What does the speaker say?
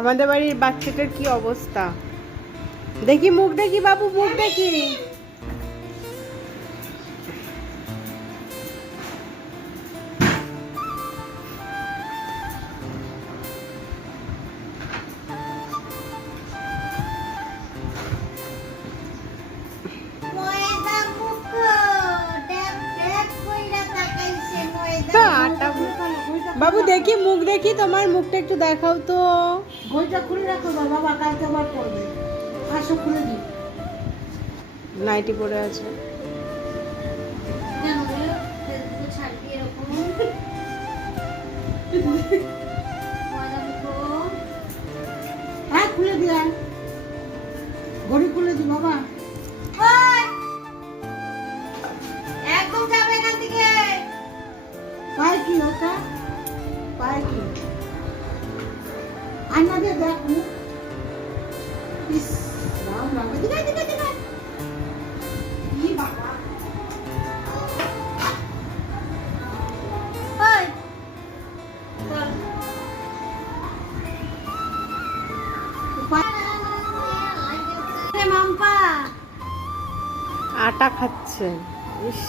আমাদের বাড়ির বাচ্চাটার কি অবস্থা দেখি, মুখ দেখি বাবু, মুখ দেখি। বাবু দেখি মুখ দেখি, তোমার মুখটা একটু দেখাও তো। বইটা খুলে রাখো বাবা, কালকে আবার পড়বে। আসো খুলে দিই। নাইটি পরে আছে। হ্যাঁ খুলে দিলাম, ঘড়ি খুলে দি বাবা। একদম যাবে এখান থেকে। পায় কি ওটা, পায় কি আয়না দিয়ে দেখো। ইস রাম রাম, দিকে দিকে দিকে। কি বাবা, ওই চল মাম্পা। আটা খাচ্ছে। ইস